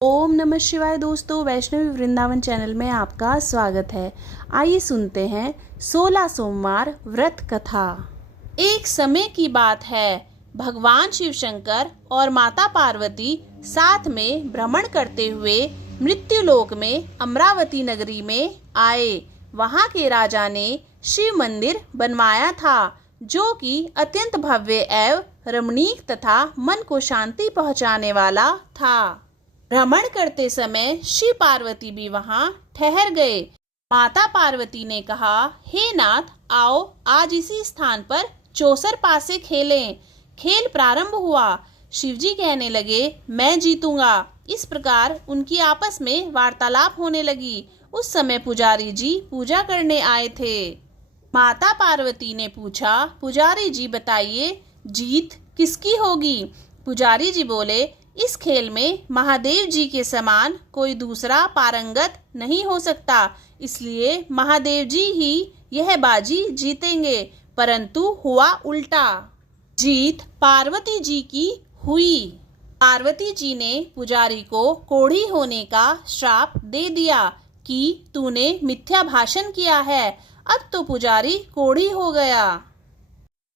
ओम नमः शिवाय। दोस्तों, वैष्णवी वृंदावन चैनल में आपका स्वागत है। आइए सुनते हैं 16 सोमवार व्रत कथा। एक समय की बात है, भगवान शिव शंकर और माता पार्वती साथ में भ्रमण करते हुए मृत्युलोक में अमरावती नगरी में आए। वहां के राजा ने शिव मंदिर बनवाया था, जो कि अत्यंत भव्य एवं रमणीक तथा मन को शांति पहुंचाने वाला था। भ्रमण करते समय शिव पार्वती भी वहां ठहर गए। माता पार्वती ने कहा, हे नाथ, आओ आज इसी स्थान पर चौसर पासे खेलें। खेल प्रारंभ हुआ। शिवजी कहने लगे, मैं जीतूंगा। इस प्रकार उनकी आपस में वार्तालाप होने लगी। उस समय पुजारी जी पूजा करने आए थे। माता पार्वती ने पूछा, पुजारी जी बताइए, जीत किसकी होगी? पुजारी जी बोले, इस खेल में महादेव जी के समान कोई दूसरा पारंगत नहीं हो सकता, इसलिए महादेव जी ही यह बाजी जीतेंगे। परंतु हुआ उल्टा। जीत पार्वती जी की हुई। पार्वती जी ने पुजारी को कोढ़ी होने का श्राप दे दिया कि तूने मिथ्या भाषण किया है। अब तो पुजारी कोढ़ी हो गया।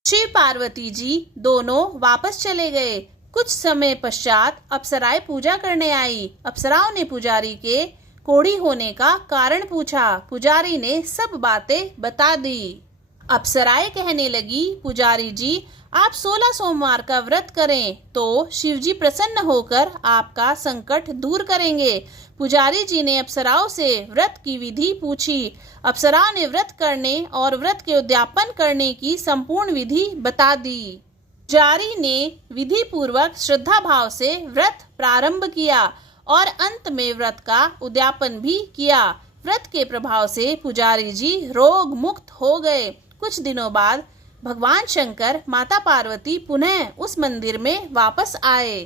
शिव पार्वती जी दोनों वापस चले गए। कुछ समय पश्चात अप्सराएं पूजा करने आई। अप्सराओं ने पुजारी के कोढ़ी होने का कारण पूछा। पुजारी ने सब बातें बता दी। अप्सराएं कहने लगी, पुजारी जी, आप 16 सोमवार का व्रत करें तो शिवजी प्रसन्न होकर आपका संकट दूर करेंगे। पुजारी जी ने अप्सराओं से व्रत की विधि पूछी। अप्सराओं ने व्रत करने और व्रत के उद्यापन करने की संपूर्ण विधि बता दी। पुजारी ने विधि पूर्वक श्रद्धा भाव से व्रत प्रारंभ किया और अंत में व्रत का उद्यापन भी किया। व्रत के प्रभाव से पुजारी जी रोग मुक्त हो गए। कुछ दिनों बाद भगवान शंकर, माता पार्वती पुनः उस मंदिर में वापस आए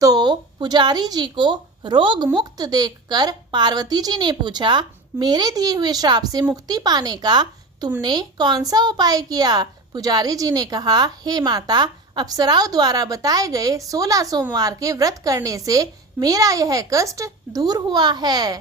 तो पुजारी जी को रोग मुक्त देखकर पार्वती जी ने पूछा, मेरे दिए हुए श्राप से मुक्ति पाने का तुमने कौन सा उपाय किया? पुजारी जी ने कहा, हे माता, अप्सराओं द्वारा बताए गए 16 सोमवार के व्रत करने से मेरा यह कष्ट दूर हुआ है।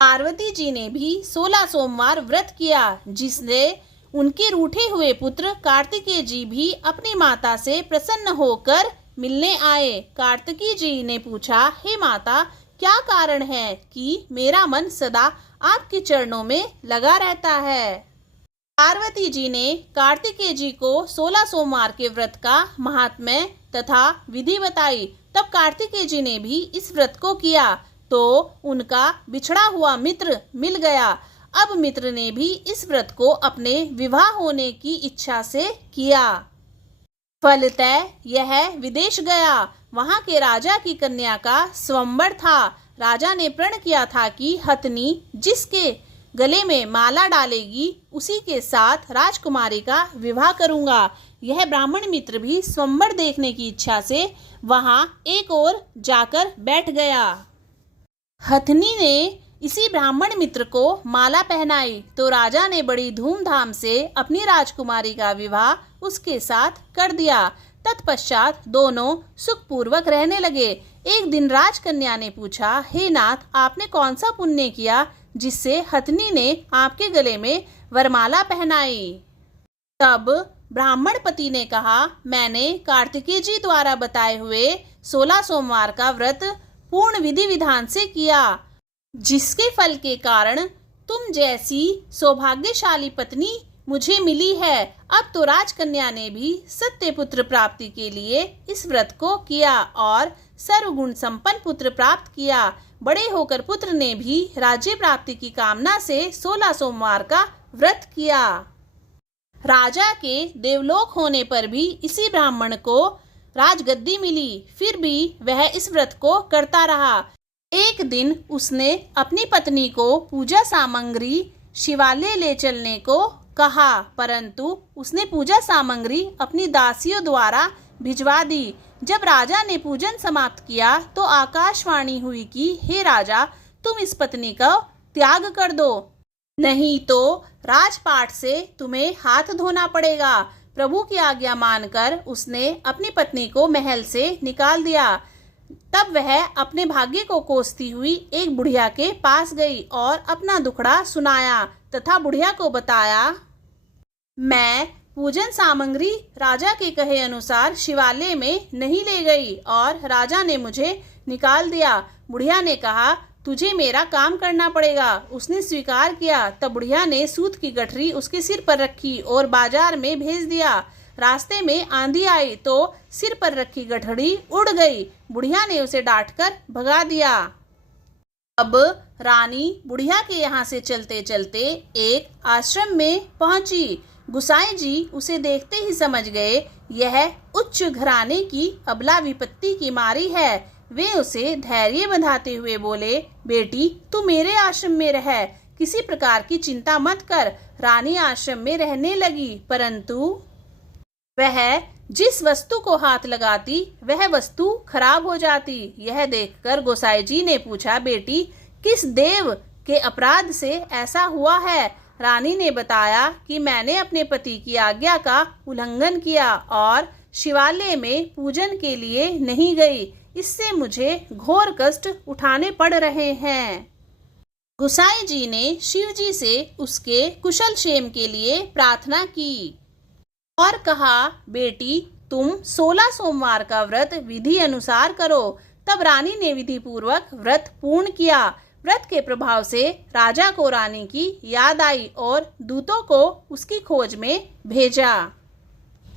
पार्वती जी ने भी 16 सोमवार व्रत किया, जिसने उनके रूठे हुए पुत्र कार्तिकेय जी भी अपनी माता से प्रसन्न होकर मिलने आए। कार्तिकेय जी ने पूछा, हे माता, क्या कारण है कि मेरा मन सदा आपके चरणों में लगा रहता है? पार्वती जी ने कार्तिकेय जी को 16 सोमवार के व्रत का महात्म्य तथा विधि बताई। तब कार्तिकेय जी ने भी इस व्रत को किया तो उनका बिछड़ा हुआ मित्र मिल गया। अब मित्र ने भी इस व्रत को अपने विवाह होने की इच्छा से किया। फलतः यह विदेश गया। वहां के राजा की कन्या का स्वयंवर था। राजा ने प्रण किया था कि हथनी जिसके गले में माला डालेगी उसी के साथ राजकुमारी का विवाह करूंगा। यह ब्राह्मण मित्र भी स्वयंवर देखने की इच्छा से वहां एक ओर जाकर बैठ गया। हथनी ने इसी ब्राह्मण मित्र को माला पहनाई तो राजा ने बड़ी धूमधाम से अपनी राजकुमारी का विवाह उसके साथ कर दिया। तत्पश्चात दोनों सुखपूर्वक रहने लगे। एक दिन राजकन्या ने पूछा, हे नाथ, आपने कौन सा पुण्य किया जिससे हथनी ने आपके गले में वरमाला पहनाई? तब ब्राह्मण पति ने कहा, मैंने कार्तिकेय जी द्वारा बताए हुए 16 सोमवार का व्रत पूर्ण विधि विधान से किया, जिसके फल के कारण तुम जैसी सौभाग्यशाली पत्नी मुझे मिली है। अब तो राजकन्या ने भी सत्य पुत्र प्राप्ति के लिए इस व्रत को किया और सर्वगुण संपन्न पुत्र प्राप्त किया। बड़े होकर पुत्र ने भी राज्य प्राप्ति की कामना से 16 सोमवार का व्रत किया। राजा के देवलोक होने पर भी इसी ब्राह्मण को राजगद्दी मिली, फिर भी वह इस व्रत को करता रहा। एक दिन उसने अपनी पत्नी को पूजा सामग्री शिवालय ले चलने को कहा, परंतु उसने पूजा सामग्री अपनी दासियों द्वारा भिजवा दी। जब राजा ने पूजन समाप्त किया तो आकाशवाणी हुई कि हे राजा, तुम इस पत्नी का त्याग कर दो, नहीं तो राजपाट से तुम्हें हाथ धोना पड़ेगा। प्रभु की आज्ञा मानकर उसने अपनी पत्नी को महल से निकाल दिया। तब वह अपने भाग्य को कोसती हुई एक बुढ़िया के पास गई और अपना दुखड़ा सुनाया तथा बुढ़िया को बताया, मैं पूजन सामग्री राजा के कहे अनुसार शिवालय में नहीं ले गई और राजा ने मुझे निकाल दिया। बुढ़िया ने कहा, तुझे मेरा काम करना पड़ेगा। उसने स्वीकार किया। तब बुढ़िया ने सूत की गठरी उसके सिर पर रखी और बाजार में भेज दिया। रास्ते में आंधी आई तो सिर पर रखी गठरी उड़ गई। बुढ़िया ने उसे डांटकर भगा दिया। अब रानी बुढ़िया के यहाँ से चलते चलते एक आश्रम में पहुंची। गुसाई जी उसे देखते ही समझ गए यह उच्च घराने की अबला विपत्ति की मारी है। वे उसे धैर्य बंधाते हुए बोले, बेटी तू मेरे आश्रम में रह, किसी प्रकार की चिंता मत कर। रानी आश्रम में रहने लगी, परंतु वह जिस वस्तु को हाथ लगाती वह वस्तु खराब हो जाती। यह देखकर गोसाई जी ने पूछा, बेटी किस देव के अपराध से ऐसा हुआ है? रानी ने बताया कि मैंने अपने पति की आज्ञा का उल्लंघन किया और शिवालय में पूजन के लिए नहीं गई। इससे मुझे घोर कष्ट उठाने पड़ रहे हैं। गुसाई जी ने शिव जी से उसके कुशल क्षेम के लिए प्रार्थना की और कहा, बेटी तुम 16 सोमवार का व्रत विधि अनुसार करो। तब रानी ने विधि पूर्वक व्रत पूर्ण किया। व्रत के प्रभाव से राजा को रानी की याद आई और दूतों को उसकी खोज में भेजा।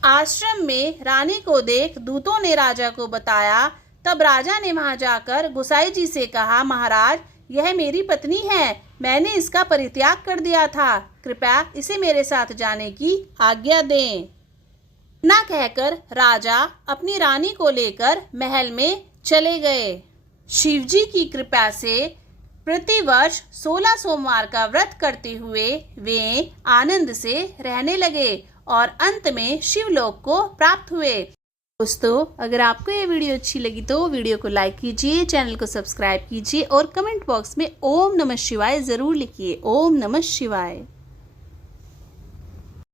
आश्रम में रानी को देख दूतों ने राजा को बताया। तब राजा ने वहां जाकर गोसाई जी से कहा, महाराज यह मेरी पत्नी है, मैंने इसका परित्याग कर दिया था, कृपया इसे मेरे साथ जाने की आज्ञा दें। ना कहकर राजा अपनी रानी को लेकर महल में चले गए। शिवजी की कृपा से प्रतिवर्ष 16 सोमवार का व्रत करते हुए वे आनंद से रहने लगे और अंत में शिवलोक को प्राप्त हुए। दोस्तों, अगर आपको ये वीडियो अच्छी लगी तो वीडियो को लाइक कीजिए, चैनल को सब्सक्राइब कीजिए और कमेंट बॉक्स में ओम नमः शिवाय जरूर लिखिए। ओम नमः शिवाय।